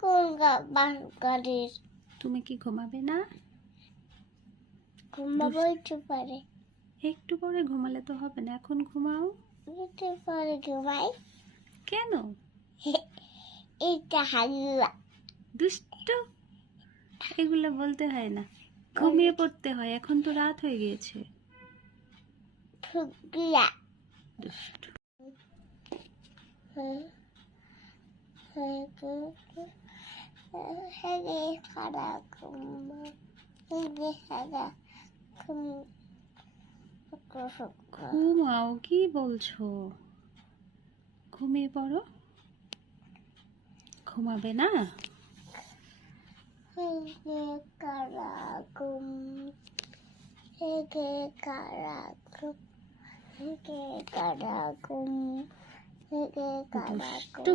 কোন গাড়ির? তুমি কি ঘুমাবে না? ঘুমাবো একটু পরে। একটু পরে ঘুমালে তো হবে না, এখন ঘুমাও। একটু পরে ঘুমাই। কেন? এটা হাল্লা। দুষ্ট, এগুলো বলতে হয় না, ঘুমিয়ে পড়তে হয়, এখন তো রাত হয়ে গিয়েছে। ঠুকিয়া। দুষ্ট। ঘুমাও, কি বলছো? ঘুমিয়ে পড়ো। ঘুমাবে না? দুষ্টু।